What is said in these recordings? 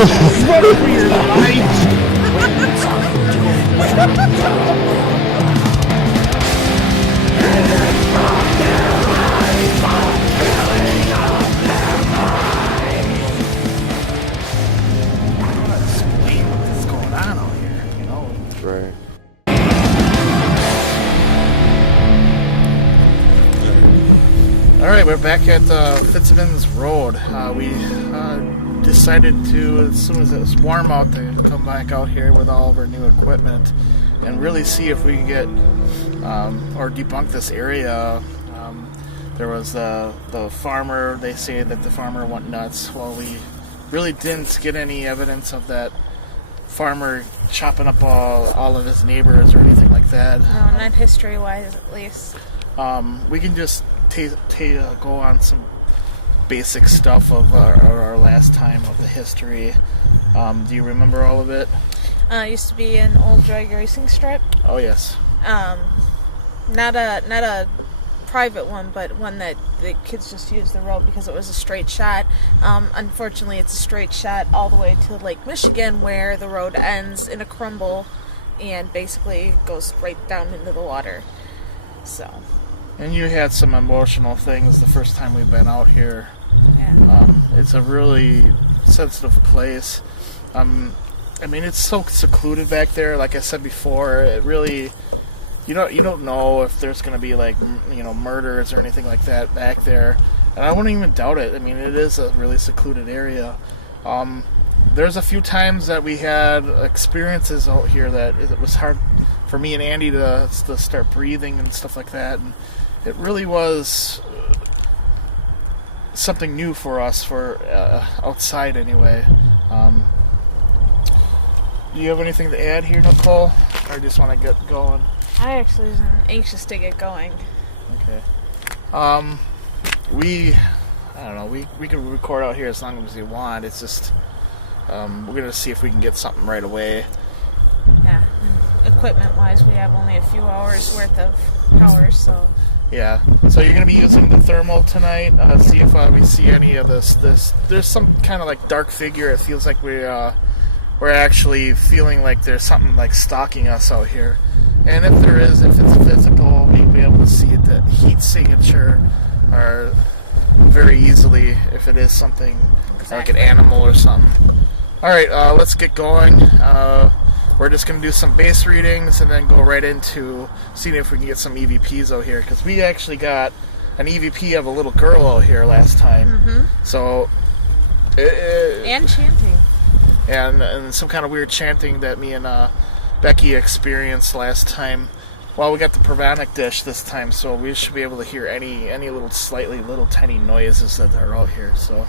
Run for your life! Explain what's going on out here, you know? Right. Alright, we're back at Fitzsimmons Road. We decided to, as soon as it's warm out, to come back out here with all of our new equipment and really see if we can get or debunk this area. There was the farmer. They say that the farmer went nuts. Well, we really didn't get any evidence of that farmer chopping up all of his neighbors or anything like that. No, not history-wise, at least. We can just go on some basic stuff of our last time of the history. Do you remember all of it? It used to be an old drag racing strip. Oh yes. Not a private one, but one that the kids just used the road because it was a straight shot. Unfortunately, it's a straight shot all the way to Lake Michigan, where the road ends in a crumble and basically goes right down into the water. So. And you had some emotional things the first time we've been out here. Yeah. It's a really sensitive place. I mean, it's so secluded back there. Like I said before, it really, you don't know if there's going to be like, murders or anything like that back there. And I wouldn't even doubt it. I mean, it is a really secluded area. There's a few times that we had experiences out here that it was hard for me and Andy to start breathing and stuff like that. And it really was something new for us, for outside anyway. Do you have anything to add here, Nicole? Or just want to get going? I actually am anxious to get going. Okay. I don't know, we can record out here as long as we want. It's just, we're going to see if we can get something right away. Yeah. Equipment-wise, we have only a few hours worth of power, so... Yeah, so you're going to be using the thermal tonight, see if we see any of this. There's some kind of like dark figure. It feels like we're actually feeling like there's something like stalking us out here. And if there is, if it's physical, we'll be able to see the heat signature or very easily if it is something like an animal or something. Alright, let's get going. We're just going to do some base readings and then go right into seeing if we can get some EVPs out here. Because we actually got an EVP of a little girl out here last time. Mm-hmm. So... and chanting. And some kind of weird chanting that me and Becky experienced last time. Well, we got the Paranormal dish this time, so we should be able to hear any little tiny noises that are out here. So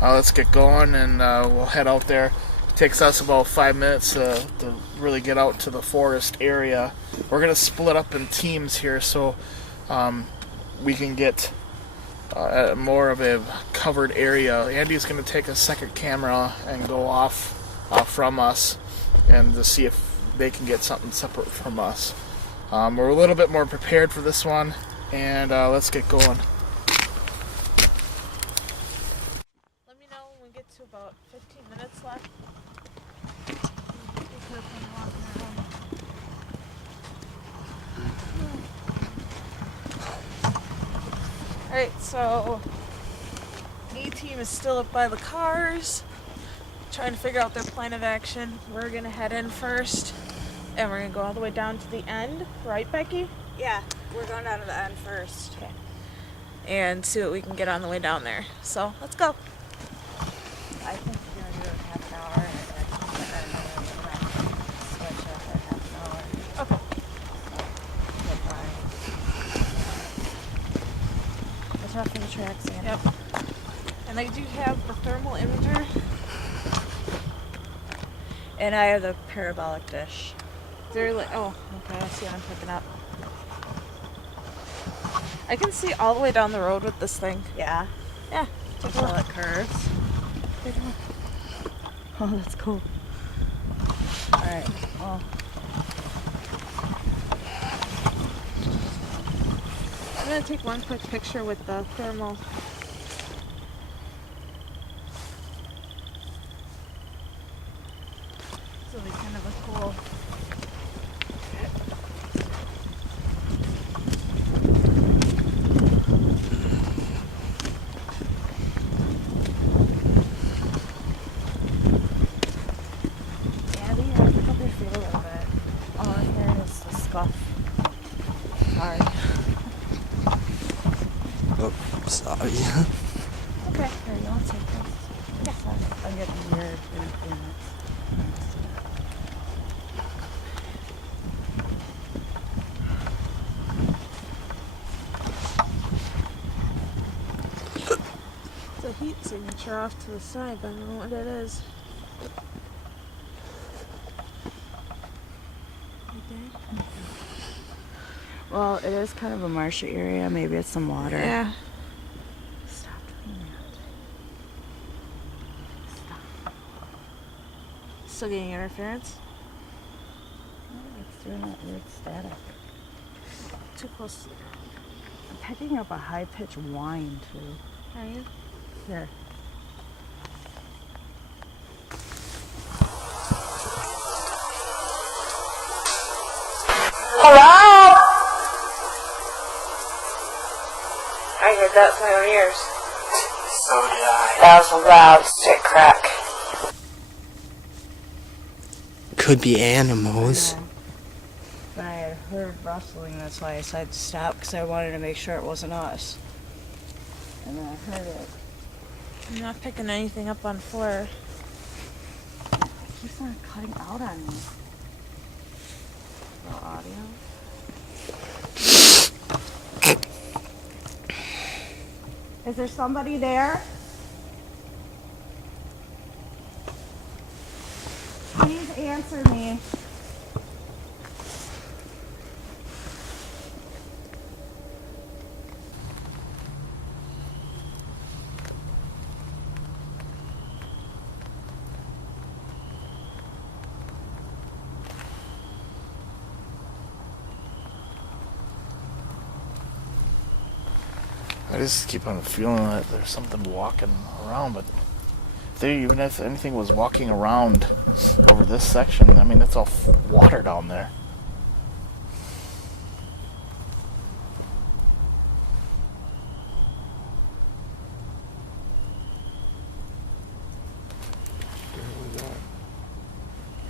let's get going and we'll head out there. Takes us about 5 minutes to really get out to the forest area. We're going to split up in teams here so we can get more of a covered area. Andy's going to take a second camera and go off from us and to see if they can get something separate from us. We're a little bit more prepared for this one, and let's get going. Let me know when we get to about 15 minutes left. Alright, so A-Team is still up by the cars, trying to figure out their plan of action. We're going to head in first, and we're going to go all the way down to the end. Right, Becky? Yeah, we're going down to the end first. Okay. And see what we can get on the way down there. So, let's go. I think we're going to do it in half an hour, and then switch up at half an hour. Okay. Watch out for the tracks, Anna. Yep. And I do have the thermal imager. And I have the parabolic dish. Oh, okay, I see what I'm picking up. I can see all the way down the road with this thing. Yeah. Yeah. Take a look. It curves. Take a look. Oh, that's cool. Alright, well. I'm going to take one quick picture with the thermal. Oh, sorry. Okay. Here, you want some first? Yeah. I'll get the mirror in a few minutes. It's a heat signature off to the side, but I don't know what it is. Right there? Well, it is kind of a marshy area. Maybe it's some water. Yeah. Stop doing that. Stop. Still getting interference? Oh, it's doing that weird static. Too close to the ground. I'm picking up a high-pitched whine, too. Are you? Here. Hello? I heard that with my own ears. So did I. That was a loud stick crack. Could be animals. But I had heard rustling, that's why I decided to stop, because I wanted to make sure it wasn't us. And then I heard it. I'm not picking anything up on the floor. It keeps on cutting out on me. The audio. Is there somebody there? Please answer me. I just keep on feeling that there's something walking around, but even if anything was walking around over this section, I mean, that's all water down there.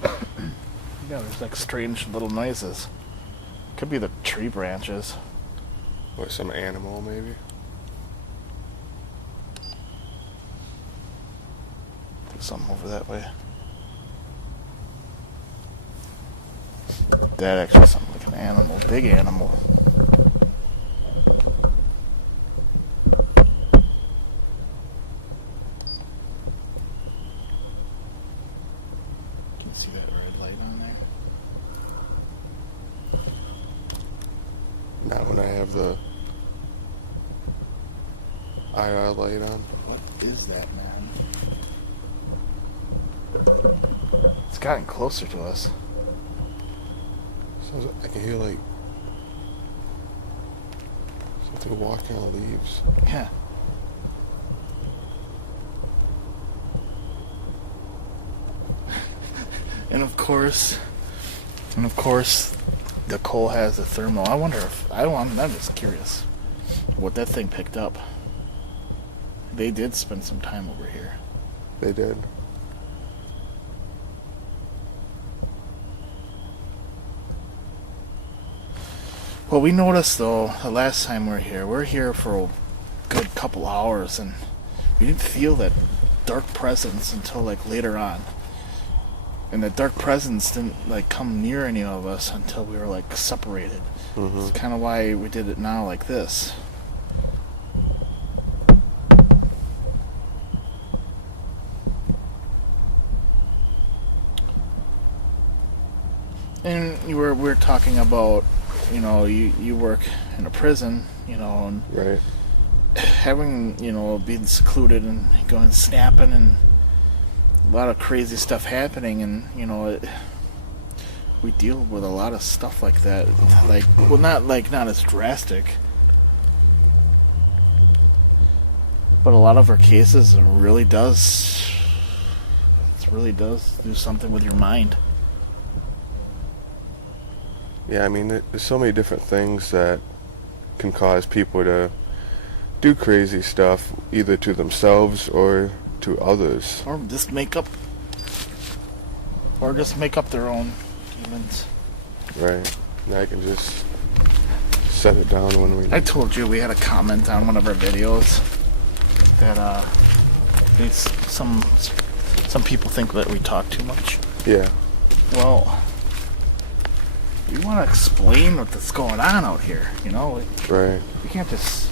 Yeah, there's like strange little noises. Could be the tree branches. Or some animal, maybe? There's something over that way. That actually sounds like an animal, big animal. Can you see that red light on there? Not when I have the IR light on. What is that, man? It's gotten closer to us. Sounds like I can hear like something walking on leaves. Yeah. And of course, Nicole has a thermal. I wonder if I'm just curious what that thing picked up. They did spend some time over here. They did. Well, we noticed though the last time we're here for a good couple hours, and we didn't feel that dark presence until like later on. And the dark presence didn't like come near any of us until we were like separated. Mm-hmm. It's kind of why we did it now like this. And we're talking about, you work in a prison, and Right. having, being secluded and going snapping and a lot of crazy stuff happening, and we deal with a lot of stuff like that. Not as drastic, but a lot of our cases really does do something with your mind. Yeah, I mean, there's so many different things that can cause people to do crazy stuff, either to themselves or to others. Or just make up their own demons. Right. And I can just set it down when we... I told you we had a comment on one of our videos that some people think that we talk too much. Yeah. Well, we want to explain what's going on out here, you know? Right. We can't just...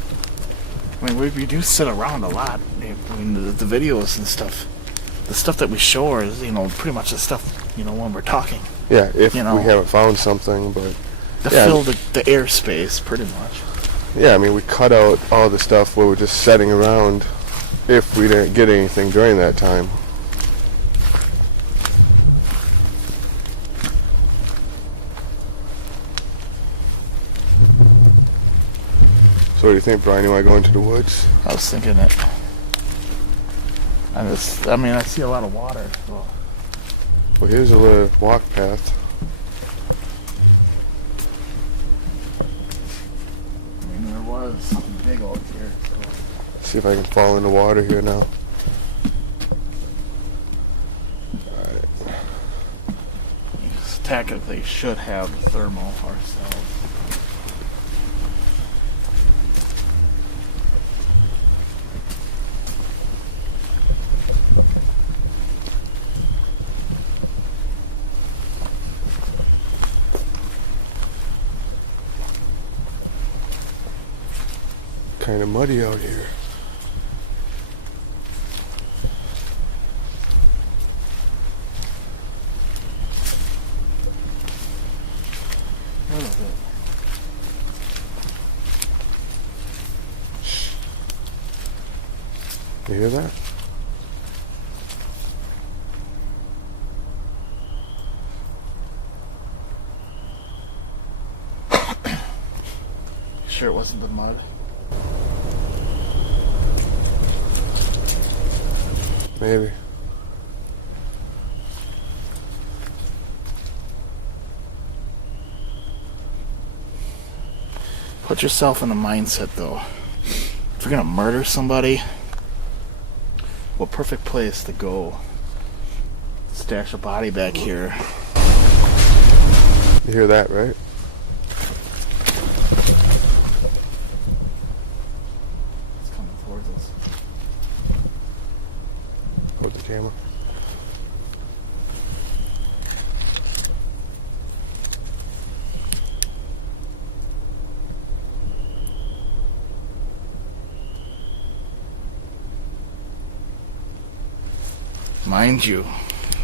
I mean, we do sit around a lot. I mean, the videos and stuff, the stuff that we show is, you know, pretty much the stuff, you know, when we're talking. Yeah, if you know, we haven't found something, but... To fill the airspace, pretty much. Yeah, I mean, we cut out all the stuff where we're just sitting around if we didn't get anything during that time. So what do you think, Brian? You want to go into the woods? I was thinking it. I see a lot of water. So. Well, here's a little walk path. I mean, there was something big out here. So. See if I can fall in the water here now. Alright. Technically should have the thermal ourselves. Kind of muddy out here. What is it? You hear that? Sure it wasn't the mud? Maybe. Put yourself in the mindset, though. If you're gonna murder somebody, what perfect place to go stash a body back here. You hear that, right? It's coming towards us. Hold the camera. Mind you,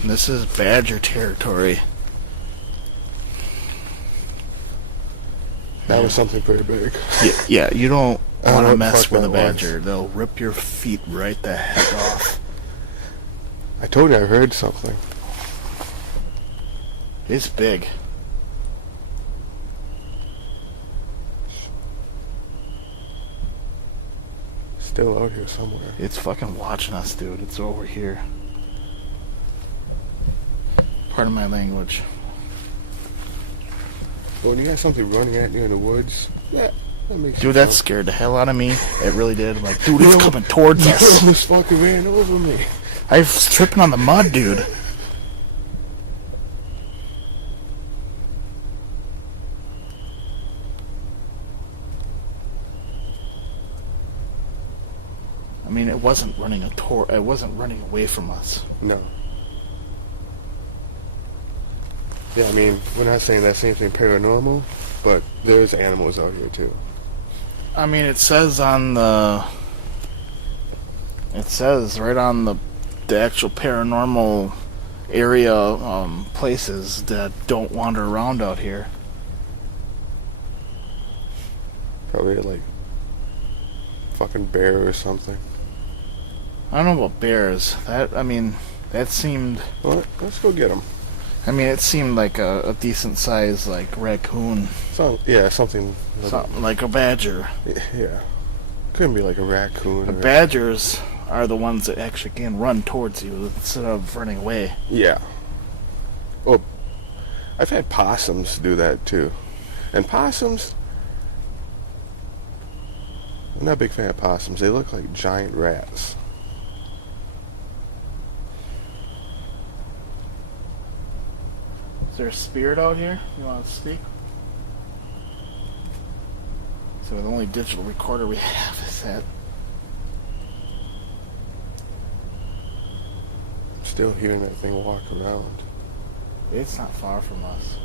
this is badger territory. That was something pretty big. Yeah, you don't I don't want know to what the mess fuck with a that was. badger. They'll rip your feet right the heck off. I told you I heard something. It's big. Still out here somewhere. It's fucking watching us, dude. It's over here. Pardon my language. When you got something running at you in the woods, that makes you Dude, that feel- scared the hell out of me. It really did. I'm like, dude, it's coming towards You us. almost fucking ran over me. I was tripping on the mud, dude. I mean, it wasn't running it wasn't running away from us. No. Yeah, I mean, we're not saying that same thing paranormal, but there's animals out here too. I mean, it says right on the actual paranormal area places that don't wander around out here. Probably like fucking bear or something. I don't know about bears. That seemed. Well, let's go get them. I mean, it seemed like a decent size, like raccoon, Something. something like a badger. Yeah. Couldn't be like a raccoon. The badgers are the ones that actually can run towards you instead of running away. Yeah. Well, I've had possums do that too. And possums, I'm not a big fan of possums. They look like giant rats. Is there a spirit out here? You want to speak? So the only digital recorder we have is that. Still hearing that thing walk around. It's not far from us.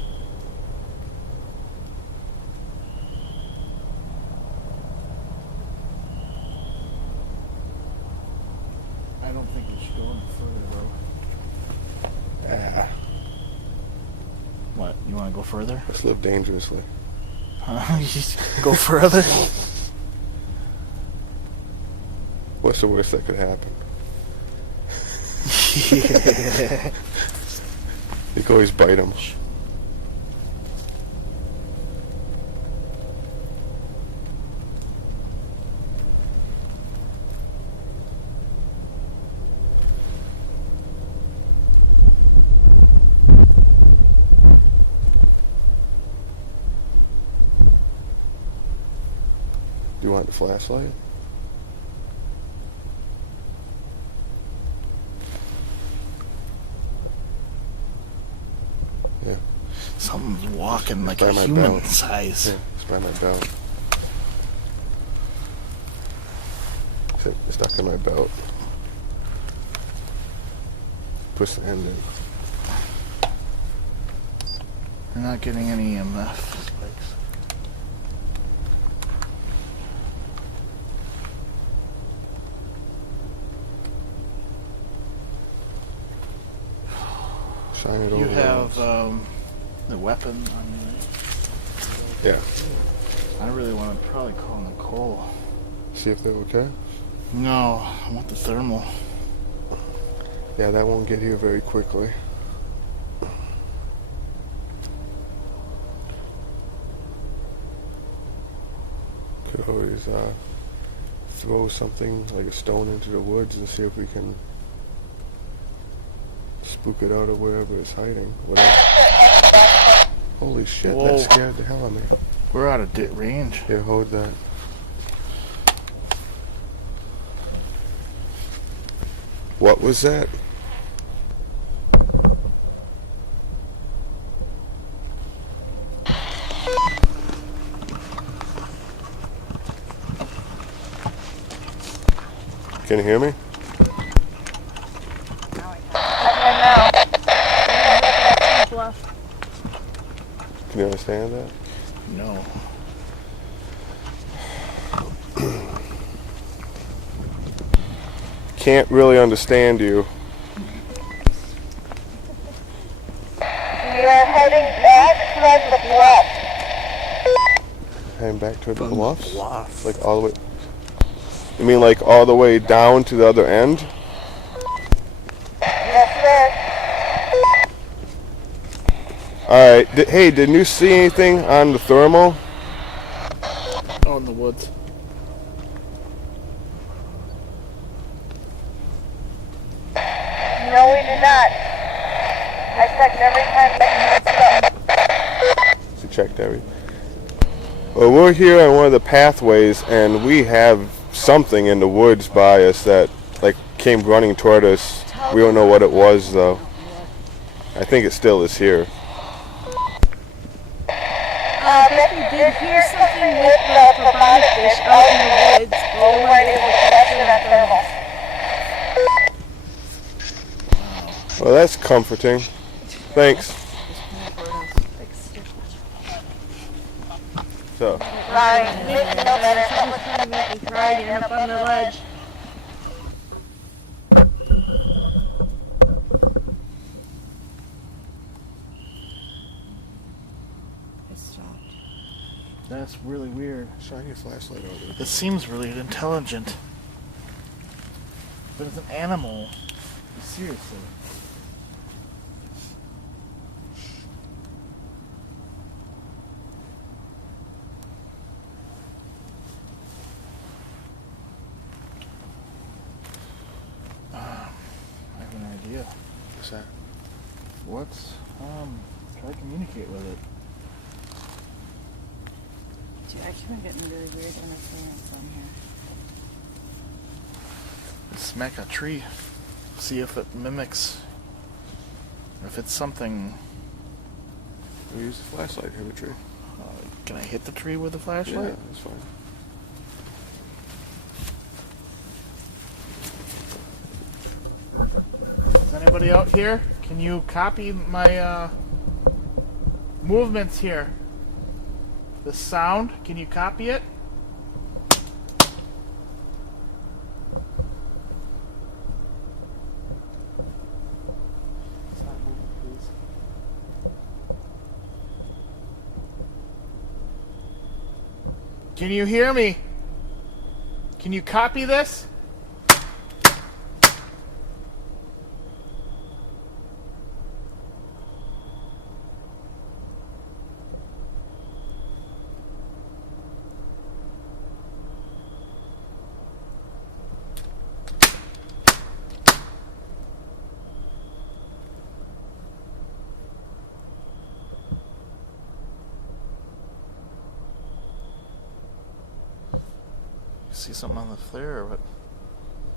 I don't think we should go any further, though. Ah, What? You want to go further? let's live dangerously. You just go further? What's the worst that could happen? Yeah. You can always bite them. Do you want the flashlight? Yeah. Something's walking like By a my human belt. size. Yeah, it's by my belt. It's stuck in my belt. Push the end in. We're not getting any EMF spikes. Shine it over. You the have walls. the weapon on me, right? Yeah. I really want to probably call Nicole. See if they're okay. No, I want the thermal. Yeah, that won't get here very quickly. Could always throw something like a stone into the woods and see if we can spook it out of wherever it's hiding. Whatever. Holy shit, Whoa. that scared the hell out of me. We're out of range. Here, hold that. What was that? Can you hear me? Can you understand that? No. Can't really understand you. We are heading back towards the bluff. Heading back toward the bluffs? Bluff. Like all the way. You mean like all the way down to the other end? Yes, sir. Alright. Hey, didn't you see anything on the thermal? Oh, in the woods. No, we did not. I checked every time that you messed up. She checked everything. Well, we're here on one of the pathways, and we have something in the woods by us that, like, came running toward us. We don't know what it was, though. I think it still is here. Becky did hear something with the Paranormal fish out in the woods. But we weren't able to capture that thermal. Well, that's comforting. Thanks. So, Sorry, you know better. Someone's trying to make me cry and up on the ledge. It stopped. That's really weird. shine your flashlight over it. It seems really intelligent. But it's an animal. Seriously. I have an idea. What's that? What's try to communicate with it. Dude, I keep on getting really weird interference on here. Smack a tree. See if it mimics. If it's something. We use the flashlight here, the tree. Uh, Can I hit the tree with the Yeah, flashlight? that's fine. Is anybody out here? Can you copy my movements here? The sound, can you copy it? Stop moving, please. Can you hear me? Can you copy this? See something on the flare or what?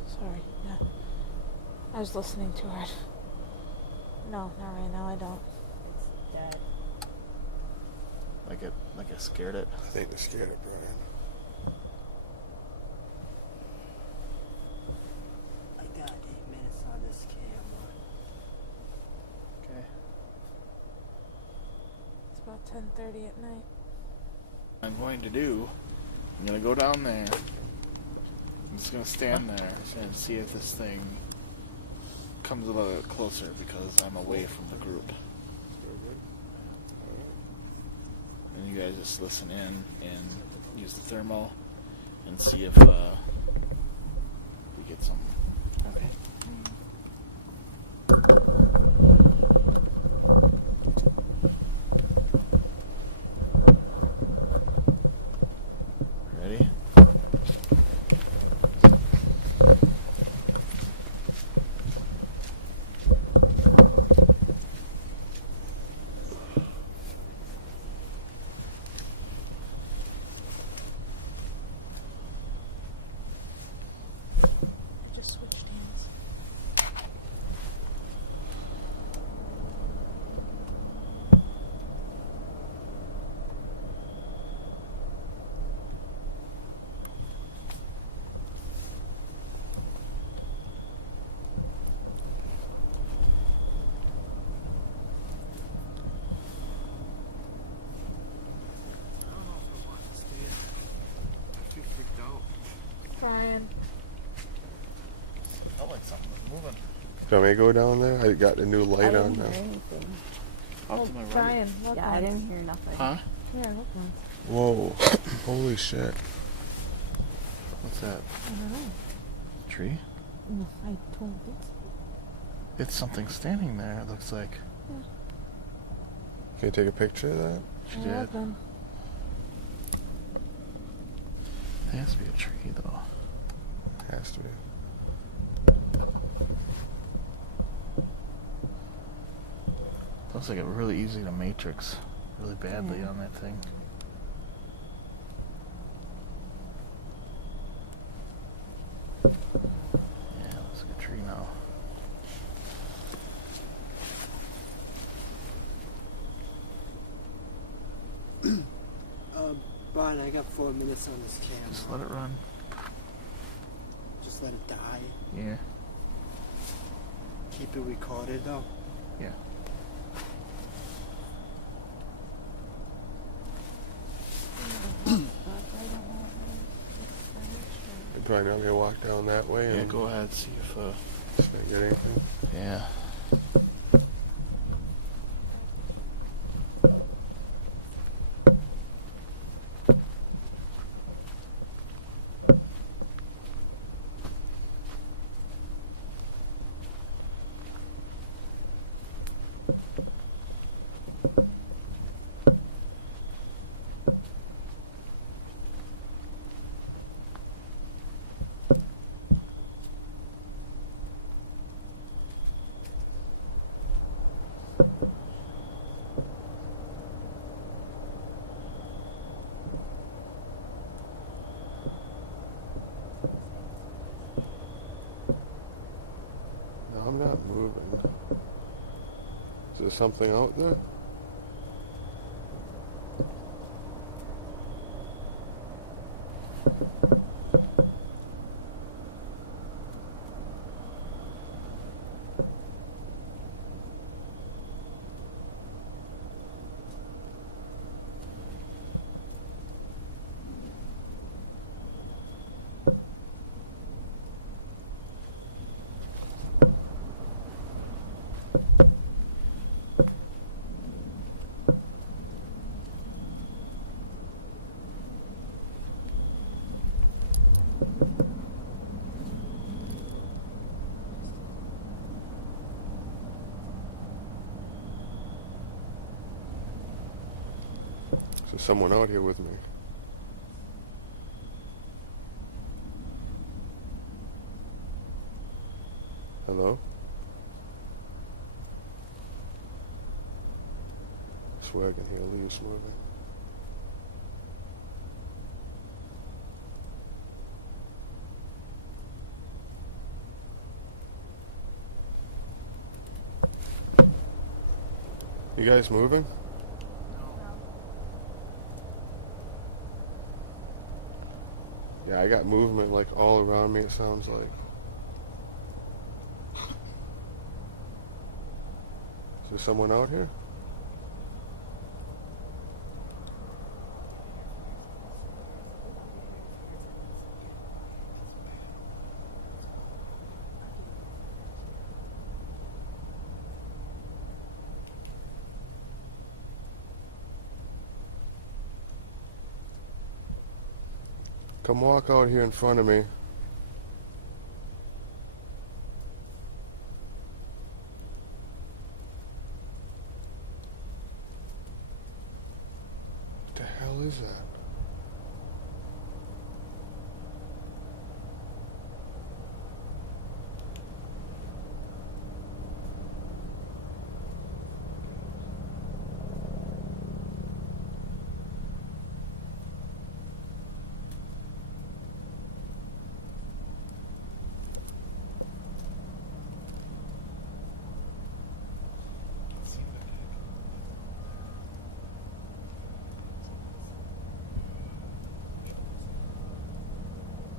Sorry. Yeah. I was listening too hard. No, not right now. I don't. It's dead. Like I scared it. I think they're scared of Brian. I got 8 minutes on this camera. Okay. It's about 10:30 at night. I'm going to go down there. I'm just going to stand there and see if this thing comes a little closer because I'm away from the group. And you guys just listen in and use the thermal and see if we get something. Okay. Ready? Just switched hands. I feel freaked out. Brian. Felt like something was moving. Do you want me to go down there? I got a new light on now. anything. Out to my right. Brian, look. Yeah, I didn't hear nothing. Huh? Here, look once. Whoa. Holy shit. What's that? I don't know. Tree? No, I don't think so. It's something standing there, it looks like. Can you take a picture of that? She Yeah, did. then. It has to be a tree, though. Has to be. Looks like it really easy to matrix really badly on that thing. Yeah, looks like a tree now. Brian, I got 4 minutes on this camera. Just let it run. Just let it die. Yeah. Keep it recorded though. Yeah. You probably want me to walk down that way Yeah, and go ahead, see if, see if I get anything. yeah. No, I'm not moving. Is there something out there? There's someone out here with me. Hello? I swear I can hear leaves moving. You guys moving? Yeah, I got movement like all around me, it sounds like. Is there someone out here? Come walk out here in front of me. What the hell is that?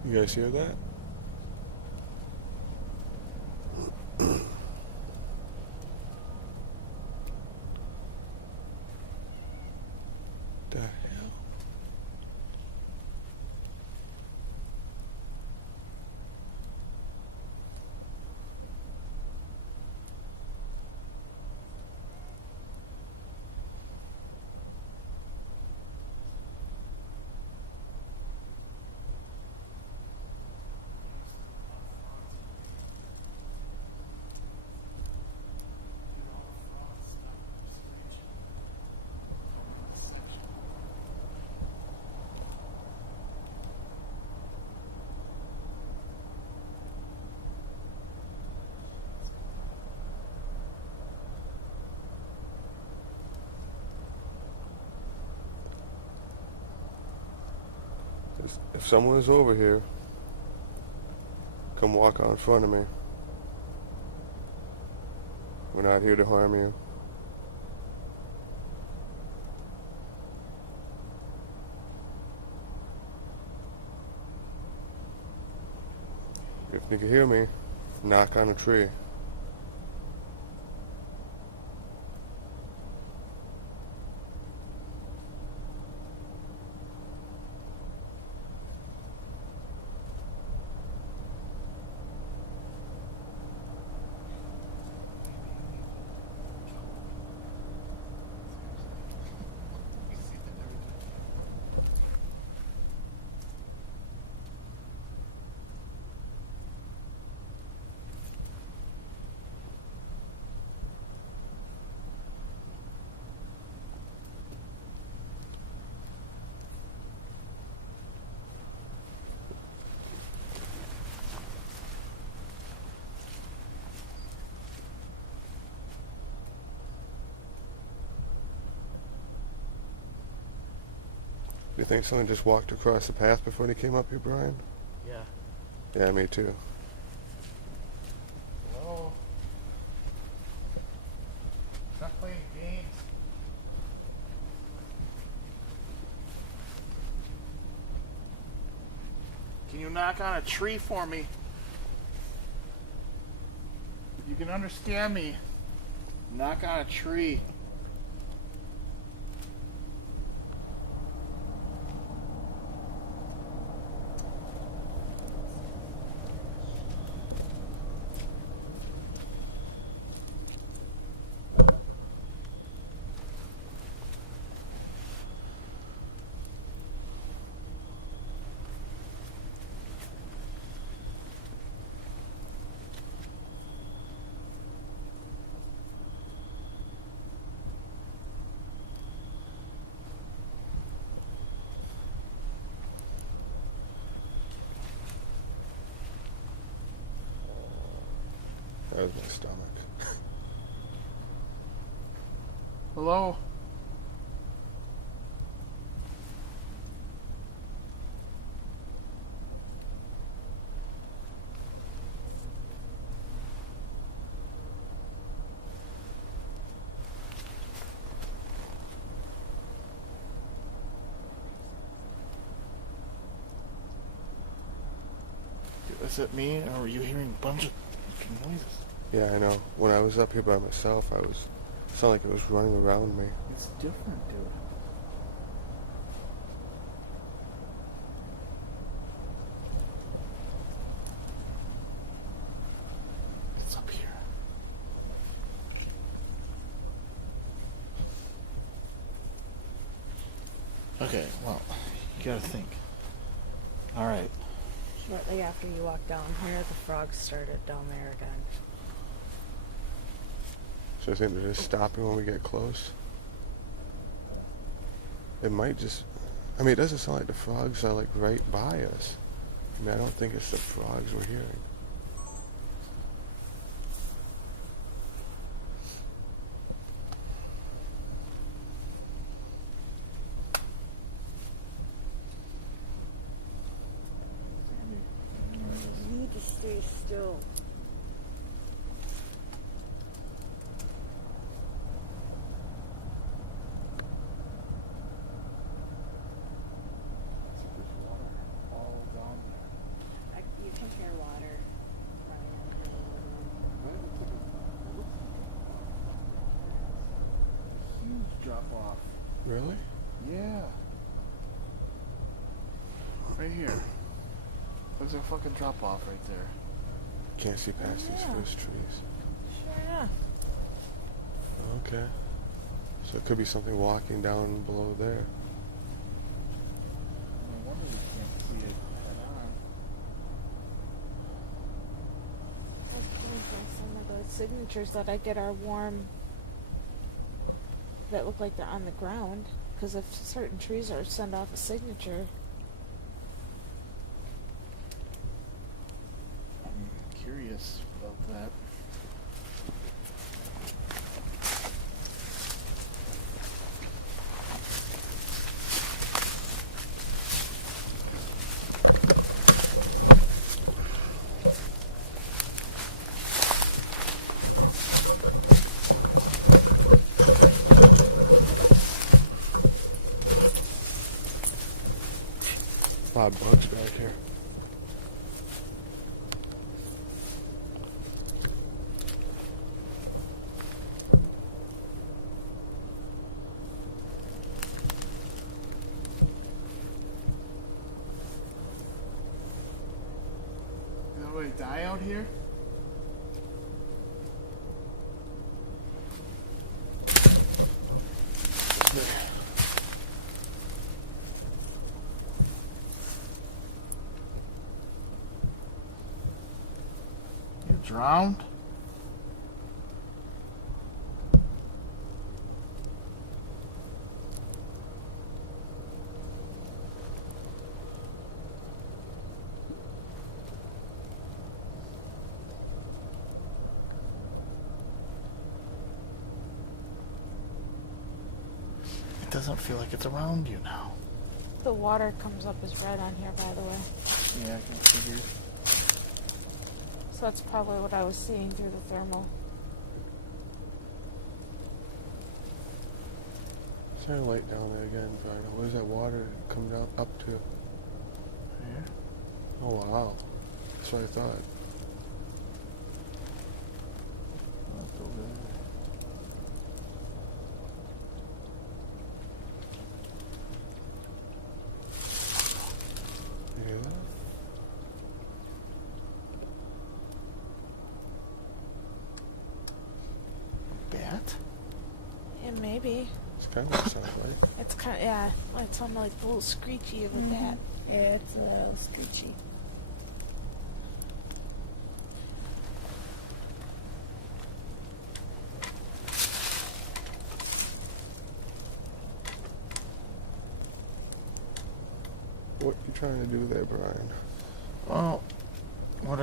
You guys hear that? The hell? If someone is over here, come walk out in front of me. We're not here to harm you. If you can hear me, knock on a tree. You think someone just walked across the path before they came up here, Brian? Yeah. Yeah, me too. Hello? Stop playing games. Can you knock on a tree for me? You can understand me. Knock on a tree. Hello? Is it me, or were you hearing a bunch of fucking noises? Yeah, I know. When I was up here by myself, it sounded like it was running around me. It's different, dude. It's up here. Okay, well, you gotta think. Alright. Shortly after you walked down here, the frogs started down there again. So I think they're just stopping when we get close. It might just... I mean, it doesn't sound like the frogs are, like, right by us. I mean, I don't think it's the frogs we're hearing. You need to stay still. You can hear water Huge drop off. Really? Yeah. Right here. There's a fucking drop off right there. Can't see past these first trees. Sure enough. Okay. So it could be something walking down below there. No wonder we can't see it head on. I think some of the signatures that I get are warm, that look like they're on the ground. Because if certain trees are send off a signature, I'm curious about that. A lot of bugs back here. Did anybody die out here? You drowned? It doesn't feel like it's around you now. the water comes up as red on here, by the way. Yeah, I can figure. So that's probably what I was seeing through the thermal. It's turning light down there again, Brian. What is that water coming up to? Here? Oh, wow. That's what I thought. Let's go over there. You hear that? Bat? Yeah, maybe. It's kind of sounds like. It's kind of, yeah, it sounded like a little screechy of a bat. Yeah, it's a little screechy. What you trying to do there, Brian? Well, when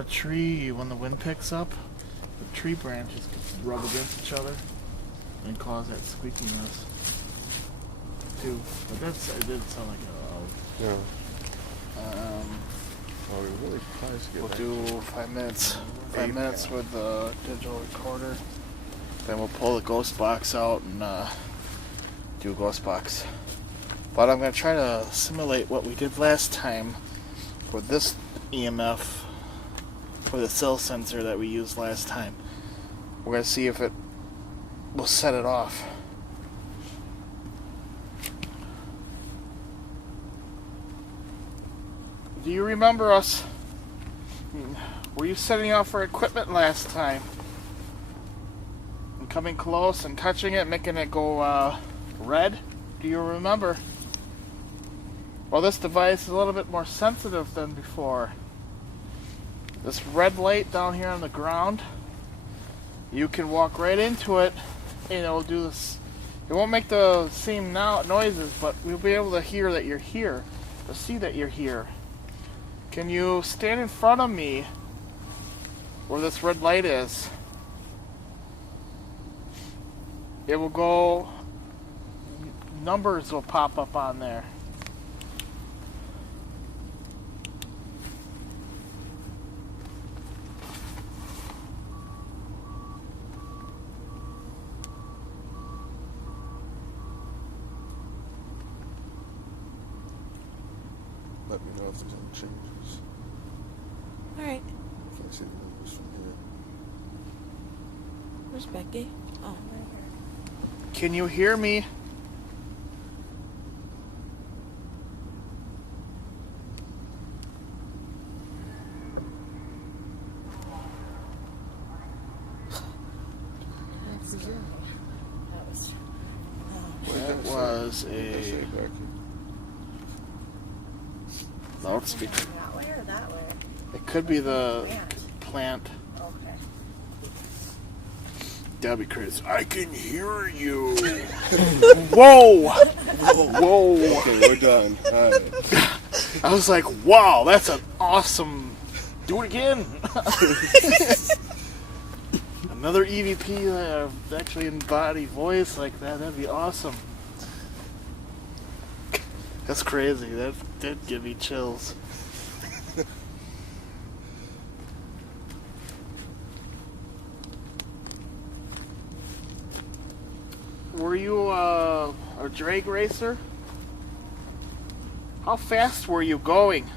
the wind picks up, the tree branches rub against each other, and cause that squeakiness too. But it did sound like a Yeah. Well, we really probably should get we'll back do 5 minutes. 5 8 minutes now. with the digital recorder. Then we'll pull the ghost box out and do a ghost box. But I'm going to try to simulate what we did last time for this EMF, for the cell sensor that we used last time. We're going to see if it will set it off. Do you remember us? Were you setting off our equipment last time? And coming close and touching it, making it go red? Do you remember? Well, this device is a little bit more sensitive than before. This red light down here on the ground, you can walk right into it and it'll do this. It won't make the same noises, but we'll be able to hear that you're here, to see that you're here. Can you stand in front of me where this red light is? It will go, numbers will pop up on there. Let me know if there's any changes. Alright. Can I see the numbers from here? Where's Becky? Oh, right here. Can you hear me? That was What did they say, a Becky? loudspeaker. That way or that way? It could be the Plant. plant. Okay. That'd be crazy. I can hear you. Whoa! Whoa! Okay, we're done. All right. I was like, wow, that's an awesome. Do it again. Another EVP actually embody voice like that. That'd be awesome. That's crazy. That did give me chills. Were you a drag racer? How fast were you going?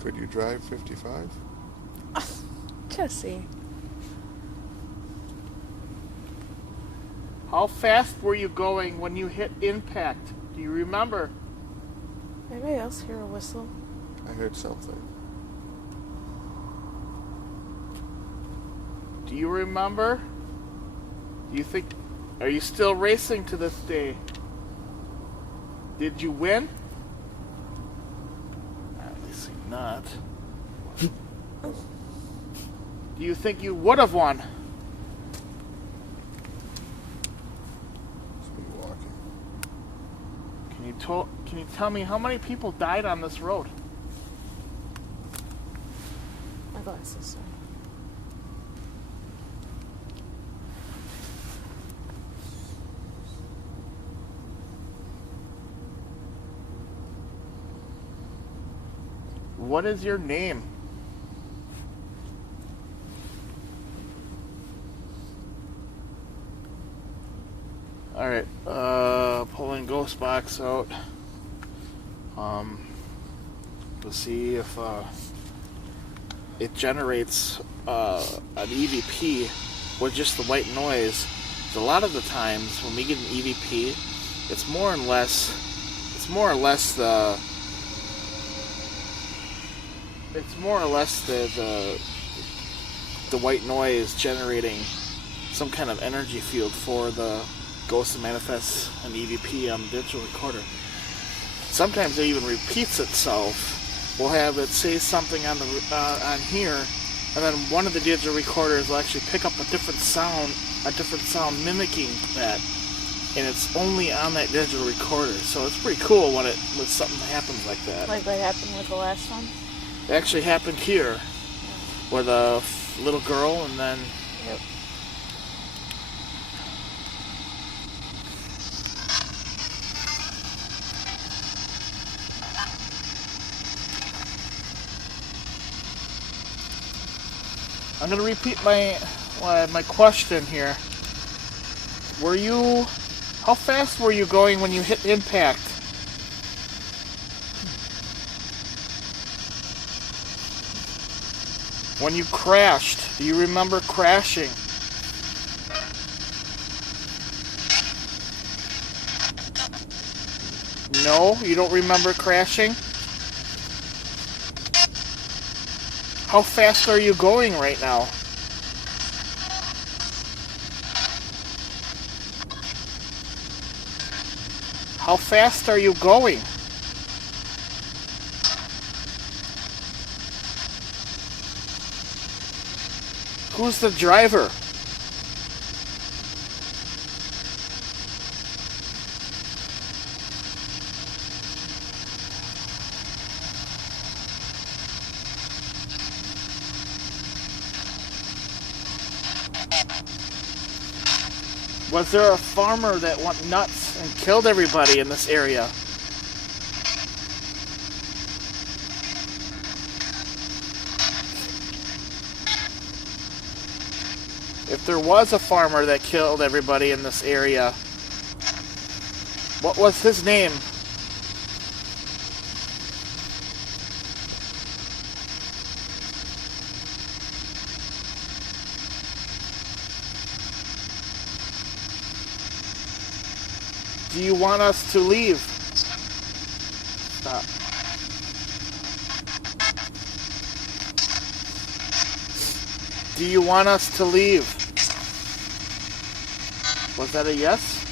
Could you drive 55? Jesse. How fast were you going when you hit impact? Do you remember? Anybody else hear a whistle? I heard something. Do you remember? Do you think... Are you still racing to this day? Did you win? Obviously not. Do you think you would have won? It's been walking. Can you tell me how many people died on this road? My glasses, sorry. What is your name? Alright, pulling ghost box out. We'll see if it generates an EVP with just the white noise. A lot of the times when we get an EVP, it's more or less the white noise generating some kind of energy field for the ghost to manifest an EVP on the digital recorder. Sometimes it even repeats itself. We'll have it say something on here, and then one of the digital recorders will actually pick up a different sound mimicking that, and it's only on that digital recorder. So it's pretty cool when something happens like that. Like what happened with the last one? It actually happened here. with a little girl, and then Yep. I'm gonna repeat my question here. How fast were you going when you hit impact? When you crashed, do you remember crashing? No, you don't remember crashing? How fast are you going right now? How fast are you going? Who's the driver? Was there a farmer that went nuts and killed everybody in this area? If there was a farmer that killed everybody in this area, what was his name? Do you want us to leave? Stop. Do you want us to leave? Was that a yes?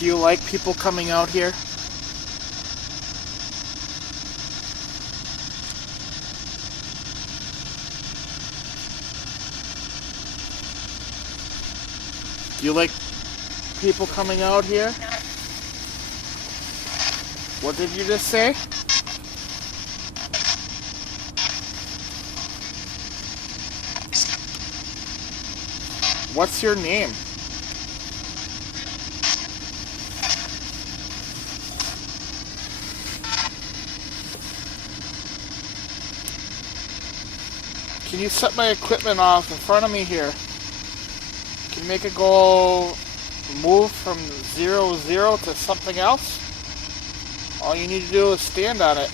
Do you like people coming out here? Do you like people coming out here? What did you just say? What's your name? Can you set my equipment off in front of me here? Can you make it go move from 0, 0 to something else? All you need to do is stand on it.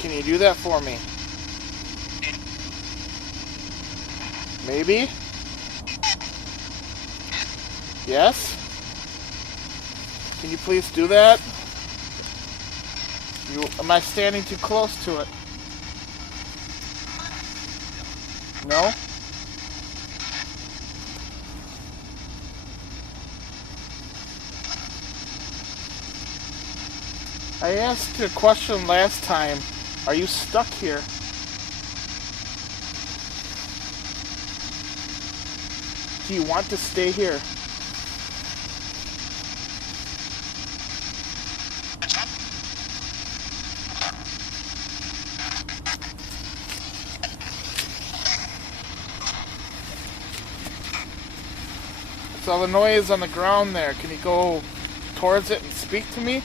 Can you do that for me? Maybe? Yes? Can you please do that? Am I standing too close to it? No? I asked you a question last time. Are you stuck here? Do you want to stay here? So the noise on the ground there, can you go towards it and speak to me?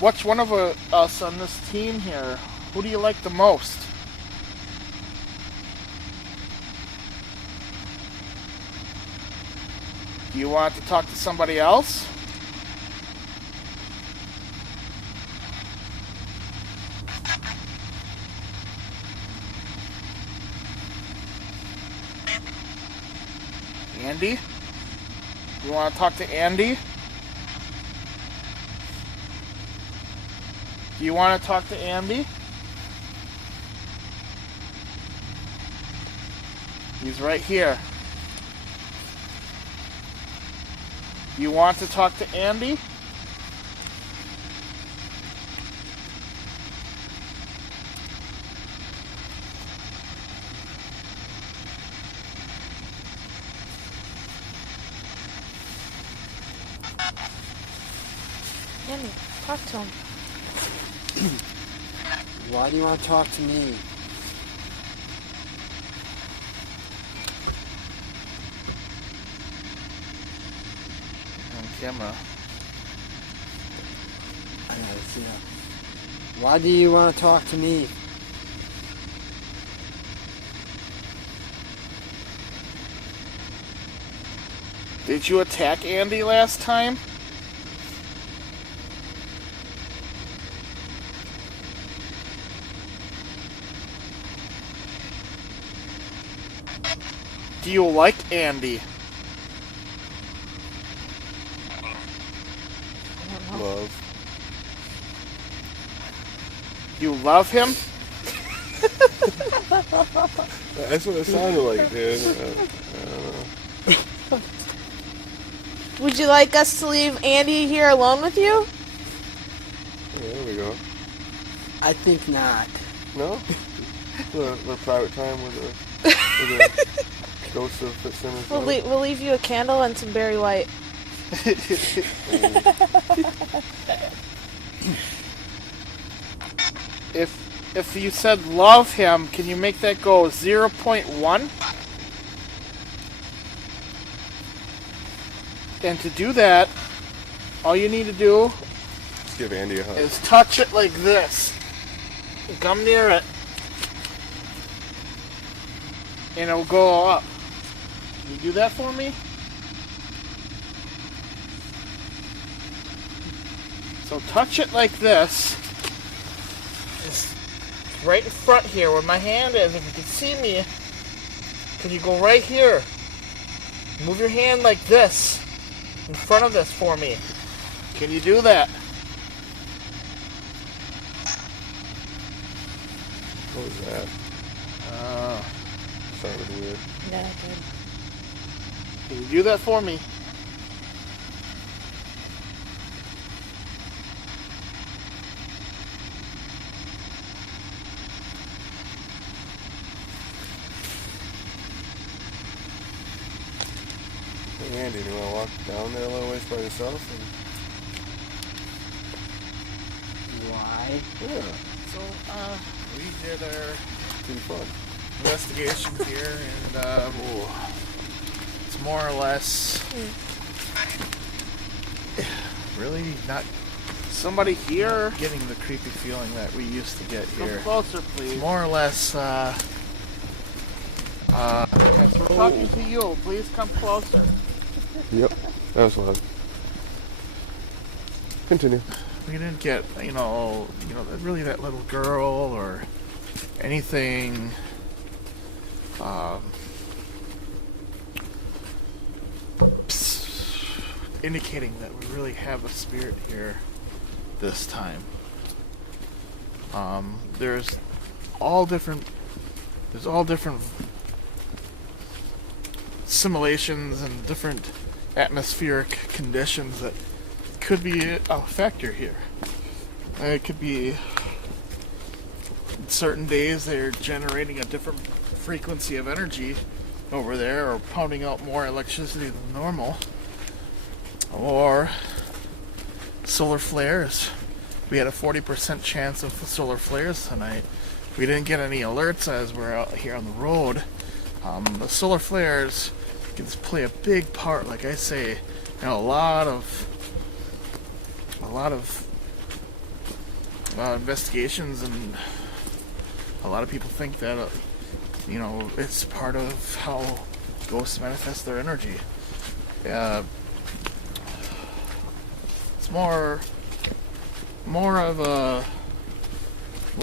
Which one of us on this team here, who do you like the most? Do you want to talk to somebody else? Andy? You want to talk to Andy? Do you want to talk to Andy? He's right here. You want to talk to Andy? Andy, talk to him. Why do you want to talk to me? On camera. I gotta see that. Why do you want to talk to me? Did you attack Andy last time? Do you like Andy? Love. You love him? That's what it sounded like, dude. Would you like us to leave Andy here alone with you? There we go. I think not. No? The private time with the ghost of Fitzsimmons. We'll leave you a candle and some Barry White. If you said love him, can you make that go 0.1? And to do that, all you need to do Let's give Andy a hug. is touch it like this. Come near it. And it'll go up. Can you do that for me? So touch it like this. It's right in front here where my hand is. If you can see me, can you go right here? Move your hand like this in front of this for me. Can you do that? What was that? Sounded weird. Yeah, good. Can you do that for me? Hey Andy, do you want to walk down there a little ways by yourself? Why? Yeah, So, we did our it's been fun. investigation here, and it's more or less really not somebody here getting the creepy feeling that we used to get here. Come closer, please. It's more or less. Yes, we're talking to you. Please come closer. Yep, that was loud. Continue. We didn't get, really that little girl or anything. Indicating that we really have a spirit here this time. There's all different simulations and different atmospheric conditions that could be a factor here. It could be certain days they're generating a different frequency of energy over there, or pounding out more electricity than normal, or solar flares. We had a 40% chance of solar flares tonight. We didn't get any alerts as we're out here on the road. The solar flares can play a big part, like I say. A lot of investigations, and a lot of people think that it's part of how ghosts manifest their energy. It's more of a,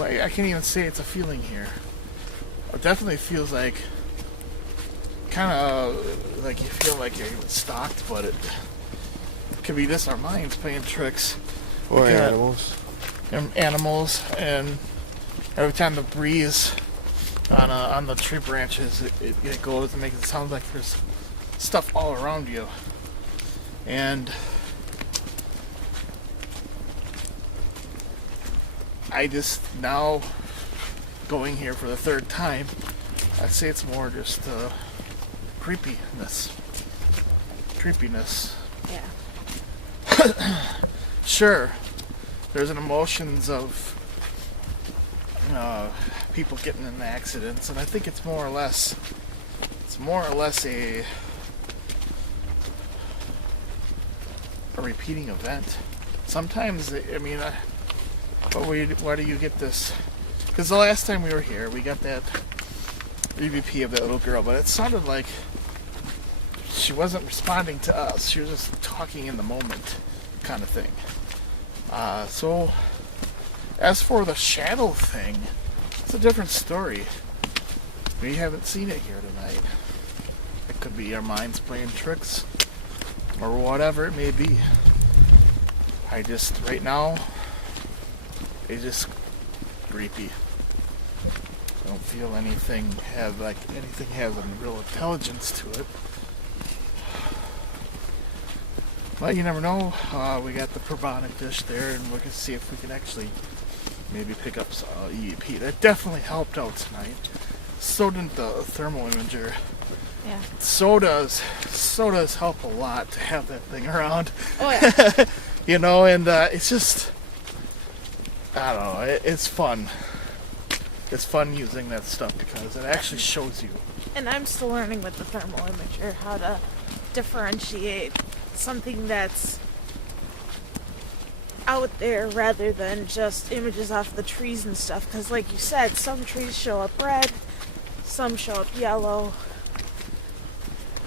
I can't even say it's a feeling here. It definitely feels like kind of like you feel like you're even stalked, but it could be just our minds playing tricks. Or animals. Animals, and every time the breeze on the tree branches, it goes and makes it sound like there's stuff all around you. And I just, now going here for the third time, I'd say it's more just creepiness. Yeah. Sure, there's an emotions of people getting in accidents, and I think it's more or less a repeating event. Sometimes, I mean, why do you get this? Because the last time we were here, we got that EVP of that little girl, but it sounded like she wasn't responding to us. She was just talking in the moment, kind of thing. So, as for the shadow thing, it's a different story. We haven't seen it here tonight. It could be our minds playing tricks, or whatever it may be. I just, right now, it's just creepy. I don't feel anything has a real intelligence to it. But you never know. We got the Paranormal dish there, and we're going to see if we can actually maybe pick up some EEP. That definitely helped out tonight. So did the thermal imager. Yeah. So does help a lot to have that thing around. Oh yeah. You know, and it's just, I don't know, it's fun. It's fun using that stuff because it actually shows you. And I'm still learning with the thermal imager how to differentiate something that's out there rather than just images off the trees and stuff. Because like you said, some trees show up red, some show up yellow.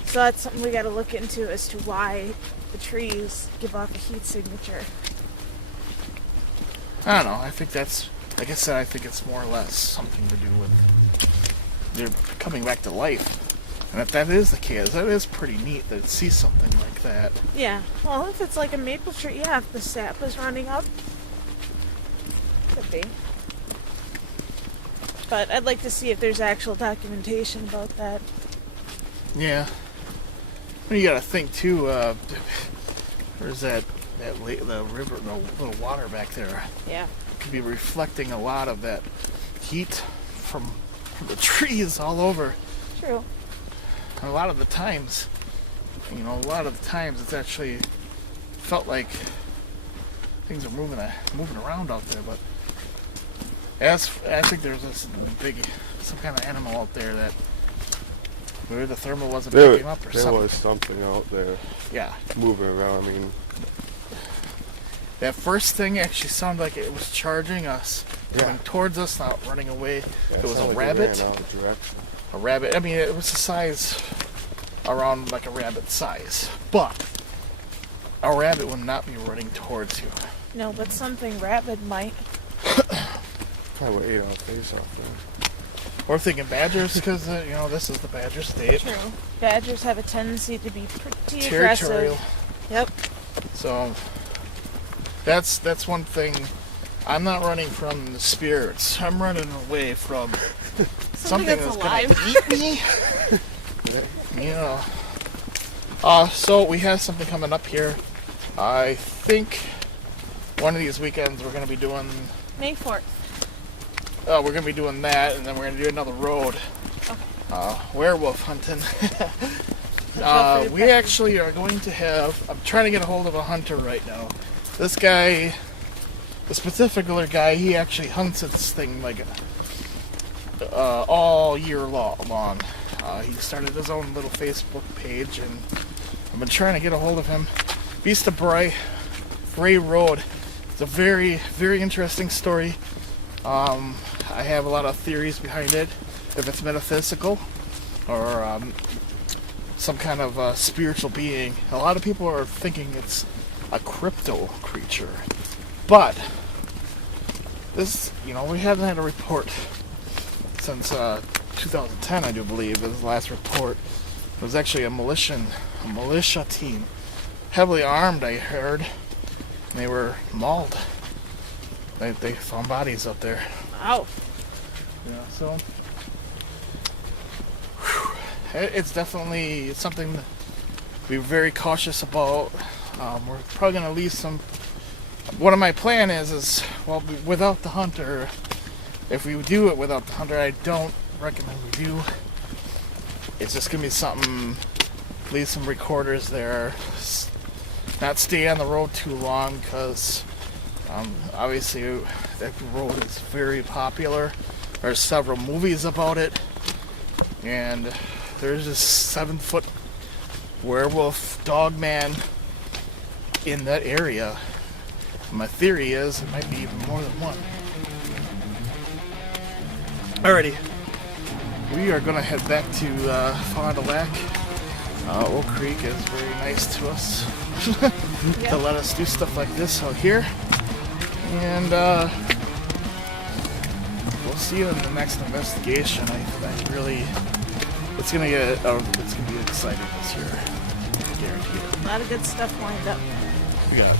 So that's something we got to look into as to why the trees give off a heat signature. I don't know, I think that's, like I said, I think it's more or less something to do with they're coming back to life. And if that is the case, that is pretty neat to see something like that. Yeah, well, if it's like a maple tree, yeah, if the sap is running up, could be. But I'd like to see if there's actual documentation about that. Yeah. Well, you gotta think too, there's the river, the little water back there. Yeah. Could be reflecting a lot of that heat from the trees all over. True. And a lot of the times, it's actually felt like things are moving around out there. But I think there's some kind of animal out there that where the thermal wasn't picking up or something. There was something out there. Yeah. Moving around. I mean, that first thing actually sounded like it was charging us, coming towards us, not running away. Yeah, it was a like rabbit. It ran out of direction. A rabbit. I mean, it was the size around like a rabbit size, but a rabbit would not be running towards you. No, but something rabid might. Probably ate our face off there. We're thinking badgers because this is the badger state. True. Badgers have a tendency to be pretty Territorial. aggressive. Yep. So that's one thing. I'm not running from the spirits. I'm running away from something that's going to eat me. So we have something coming up here. I think one of these weekends we're going to be doing May 4th. we're going to be doing that, and then we're going to do another road. Okay. Werewolf hunting. We actually are going to have, I'm trying to get a hold of a hunter right now. This guy, this particular guy, he actually hunts this thing like all year long. He started his own little Facebook page, and I've been trying to get a hold of him. Beast of Bray Road. It's a very, very interesting story. I have a lot of theories behind it. If it's metaphysical or some kind of spiritual being. A lot of people are thinking it's a crypto creature. But this, we haven't had a report since 2010, I do believe, is the last report. It was actually a militia team, heavily armed, I heard. And they were mauled. They found bodies up there. Wow. Yeah, so it's definitely something be very cautious about. We're probably gonna leave some. One of my plan is well, without the hunter. If we do it without the hunter, I don't recommend we do. It's just gonna be something. Leave some recorders there. Not stay on the road too long because obviously that road is very popular. There's several movies about it, and there's this 7-foot werewolf dog man in that area. My theory is it might be even more than one. Alrighty, we are gonna head back to Fond du Lac. Oak Creek is very nice to us to let us do stuff like this out here, and we'll see you in the next investigation. I really, it's gonna be exciting this year, I guarantee it. A lot of good stuff lined up. We got